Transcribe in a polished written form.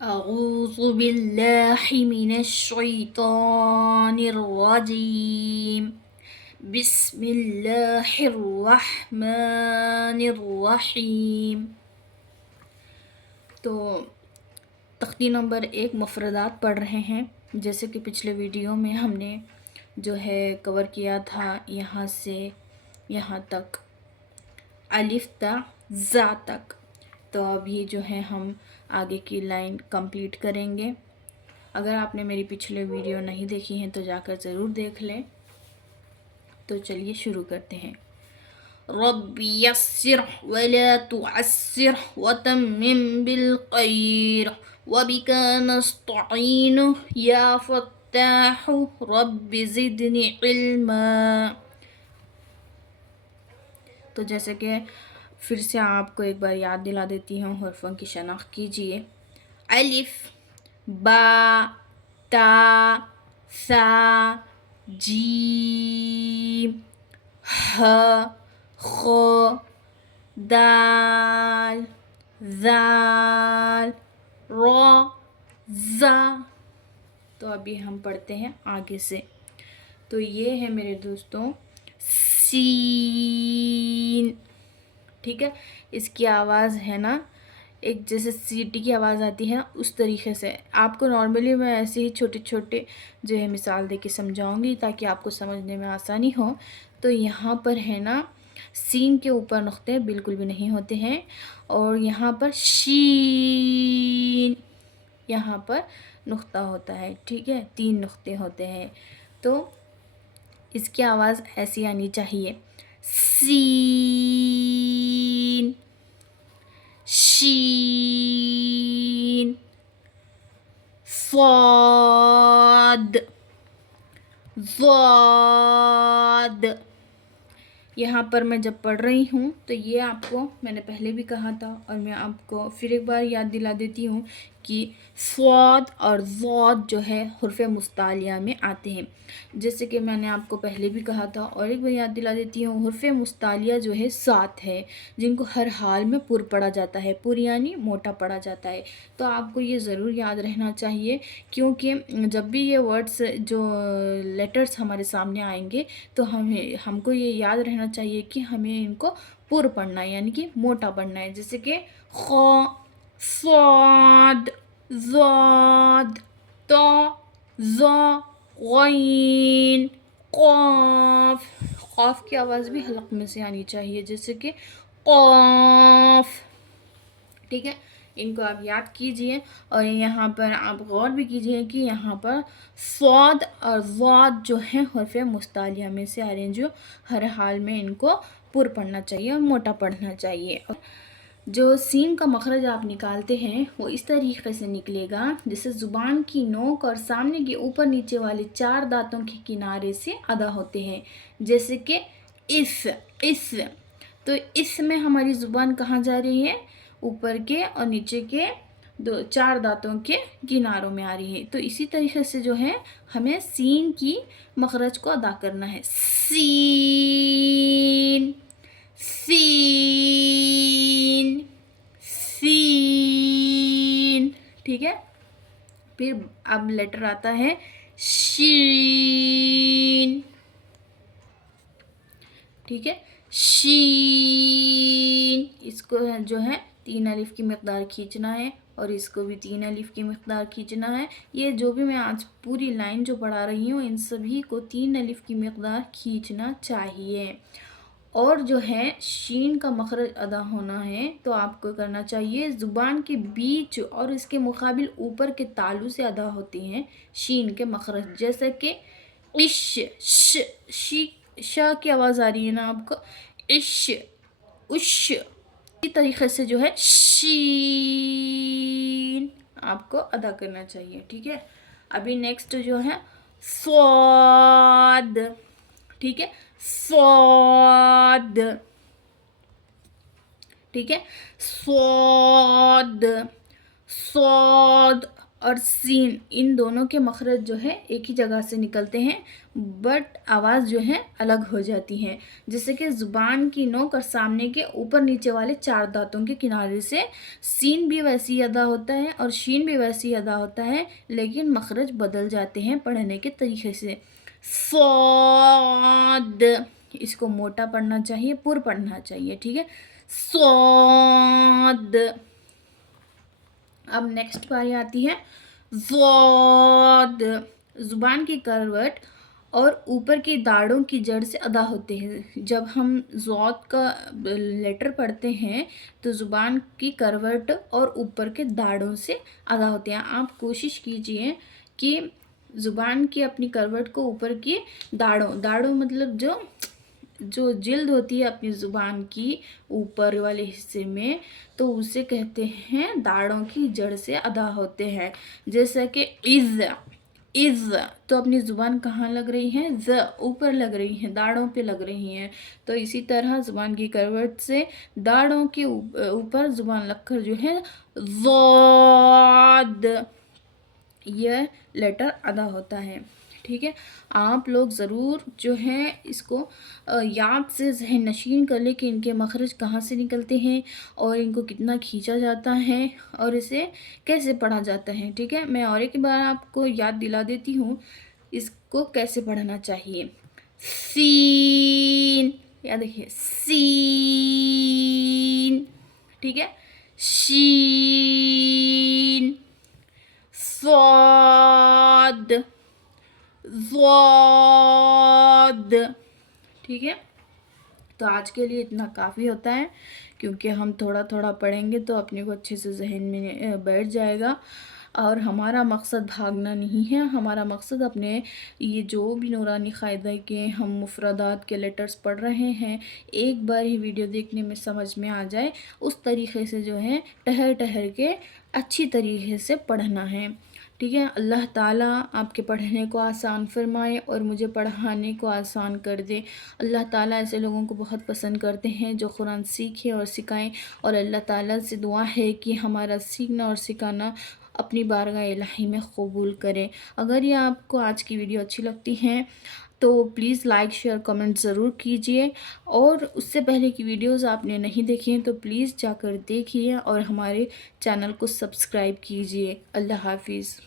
أعوذ بالله من الشيطان الرجيم. بسم الله الرحمن الرحیم. تو تختی نمبر 1 مفردات پڑھ رہے ہیں. جیسے کہ پچھلے ویڈیو میں ہم نے جو ہے کور کیا تھا یہاں سے یہاں تک الف تا زا تک. تو ابھی جو ہے ہم آگے کی لائن کمپلیٹ کریں گے. اگر آپ نے میری پچھلے ویڈیو نہیں دیکھی ہیں تو جا کر ضرور دیکھ لیں. تو چلیے شروع کرتے ہیں. رب یسر ولا تعسر وتمم بالخیر وبک نستعین یا فتاح رب زدنی علما. تو جیسے کہ پھر سے آپ کو ایک بار یاد دلا دیتی ہوں. حروفوں کی شناخت کیجئے. الف، با، تا، ثا، جیم، ہ، خ، دال، ذال، را، زا. تو ابھی ہم پڑھتے ہیں آگے سے. تو یہ ہے میرے دوستوں سین. ٹھیک ہے. اس کی آواز ہے نا ایک جیسے سیٹی کی آواز آتی ہے نا اس طریقے سے. آپ کو نارملی میں ایسے ہی چھوٹے چھوٹے جو ہے مثال دے کے سمجھاؤں گی تاکہ آپ کو سمجھنے میں آسانی ہو. تو یہاں پر ہے نا سین کے اوپر نقطے بالکل بھی نہیں ہوتے ہیں. اور یہاں پر شین یہاں پر نقطہ ہوتا ہے. ٹھیک ہے. 3 نقطے ہوتے ہیں. تو اس کی آواز ایسی آنی چاہیے. سین، شین، صاد، ضاد. یہاں پر میں جب پڑھ رہی ہوں تو یہ آپ کو میں نے پہلے بھی کہا تھا اور میں آپ کو پھر ایک بار یاد دلا دیتی ہوں کہ صاد اور ضاد جو ہے حروف مستعلیہ میں آتے ہیں. جیسے کہ میں نے آپ کو پہلے بھی کہا تھا اور ایک بار یاد دلا دیتی ہوں. حروف مستعلیہ جو ہے 7 ہے جن کو ہر حال میں پر پڑھا جاتا ہے. پر یعنی موٹا پڑھا جاتا ہے. تو آپ کو یہ ضرور یاد رہنا چاہیے کیونکہ جب بھی یہ ورڈز جو لیٹرز ہمارے سامنے آئیں گے تو ہم کو یہ یاد رہنا چاہیے کہ ہمیں ان کو پر پڑھنا ہے یعنی کہ موٹا پڑھنا ہے. جیسے کہ خ، صاد، ضاد، تا، ظا، غین، قاف. قاف کی آواز بھی حلق میں سے آنی چاہیے جیسے کہ قاف. ٹھیک ہے. ان کو آپ یاد کیجئے اور یہاں پر آپ غور بھی کیجئے کہ یہاں پر صاد اور ضاد جو ہیں حروف مستعلیہ میں سے آ رہے ہیں جو ہر حال میں ان کو پر پڑھنا چاہیے اور موٹا پڑھنا چاہیے. جو سین کا مخرج آپ نکالتے ہیں وہ اس طریقے سے نکلے گا جیسے زبان کی نوک اور سامنے کے اوپر نیچے والے 4 دانتوں کے کنارے سے ادا ہوتے ہیں. جیسے کہ اس. تو اس میں ہماری زبان کہاں جا رہی ہے؟ اوپر کے اور نیچے کے 4 دانتوں کے کناروں میں آ رہی ہے. تو اسی طریقے سے جو ہے ہمیں سین کی مخرج کو ادا کرنا ہے. سین، سین، سین. ٹھیک ہے. پھر اب لیٹر آتا ہے شین. ٹھیک ہے. شین. اس کو جو ہے 3 الف کی مقدار کھینچنا ہے اور اس کو بھی 3 الف کی مقدار کھینچنا ہے. یہ جو بھی میں آج پوری لائن جو پڑھا رہی ہوں ان سبھی کو 3 الف کی مقدار کھینچنا چاہیے. اور جو ہے شین کا مخرج ادا ہونا ہے تو آپ کو کرنا چاہیے زبان کے بیچ اور اس کے مقابل اوپر کے تالو سے ادا ہوتے ہیں شین کے مخرج. جیسے کہ عش، شا کی آواز آ رہی ہے نا آپ کو. عش، اش. اسی طریقے سے جو ہے شین آپ کو ادا کرنا چاہیے. ٹھیک ہے. ابھی نیکسٹ جو ہے صاد. ٹھیک ہے. صاد. ٹھیک ہے. صاد. صاد اور سین، ان دونوں کے مخرج جو ہے ایک ہی جگہ سے نکلتے ہیں بٹ آواز جو ہے الگ ہو جاتی ہے. جیسے کہ زبان کی نوک اور سامنے کے اوپر نیچے والے 4 دانتوں کے کنارے سے سین بھی ویسی ادا ہوتا ہے اور شین بھی ویسی ادا ہوتا ہے، لیکن مخرج بدل جاتے ہیں پڑھنے کے طریقے سے. صاد، اس کو موٹا پڑھنا چاہیے، پر پڑھنا چاہیے، ٹھیک ہے. صاد. اب نیکسٹ باری آتی ہے ضاد. زبان کی کروٹ اور اوپر کی داڑوں کی جڑ سے ادا ہوتے ہیں. جب ہم ضاد کا لیٹر پڑھتے ہیں تو زبان کی کروٹ اور اوپر کے داڑوں سے ادا ہوتے ہیں. آپ کوشش کیجئے کہ زبان کی اپنی کروٹ کو اوپر کی داڑوں مطلب جو جلد ہوتی ہے اپنی زبان کی اوپر والے حصے میں، تو اسے کہتے ہیں داڑوں کی جڑ سے ادا ہوتے ہیں. جیسا کہ از تو اپنی زبان کہاں لگ رہی ہے؟ اوپر لگ رہی ہیں، داڑوں پہ لگ رہی ہیں. تو اسی طرح زبان کی کروٹ سے داڑوں کے اوپر زبان لگ کر جو ہے ضاد یہ لیٹر ادا ہوتا ہے. ٹھیک ہے، آپ لوگ ضرور جو ہے اس کو یاد سے ذہن نشین کر لیں کہ ان کے مخرج کہاں سے نکلتے ہیں اور ان کو کتنا کھینچا جاتا ہے اور اسے کیسے پڑھا جاتا ہے. ٹھیک ہے، میں اور ایک بار آپ کو یاد دلا دیتی ہوں اس کو کیسے پڑھنا چاہیے. سین، یاد رکھیے سین. ٹھیک ہے، شین، صاد، ضاد. ٹھیک ہے، تو آج کے لیے اتنا کافی ہوتا ہے کیونکہ ہم تھوڑا تھوڑا پڑھیں گے تو اپنے کو اچھے سے ذہن میں بیٹھ جائے گا. اور ہمارا مقصد بھاگنا نہیں ہے، ہمارا مقصد اپنے یہ جو بھی نورانی قاعدہ کے ہم مفردات کے لیٹرز پڑھ رہے ہیں ایک بار ہی ویڈیو دیکھنے میں سمجھ میں آ جائے، اس طریقے سے جو ہے ٹہر ٹہر کے اچھی طریقے سے پڑھنا ہے. ٹھیک ہے، اللہ تعالیٰ آپ کے پڑھنے کو آسان فرمائے اور مجھے پڑھانے کو آسان کر دے. اللہ تعالیٰ ایسے لوگوں کو بہت پسند کرتے ہیں جو قرآن سیکھیں اور سکھائیں، اور اللہ تعالیٰ سے دعا ہے کہ ہمارا سیکھنا اور سکھانا اپنی بارگاہ الہی میں قبول کرے. اگر یہ آپ کو آج کی ویڈیو اچھی لگتی ہیں تو پلیز لائک شیئر کمنٹ ضرور کیجئے، اور اس سے پہلے کی ویڈیوز آپ نے نہیں دیکھی ہیں تو پلیز جا کر دیکھیے اور ہمارے چینل کو سبسکرائب کیجئے. اللہ حافظ.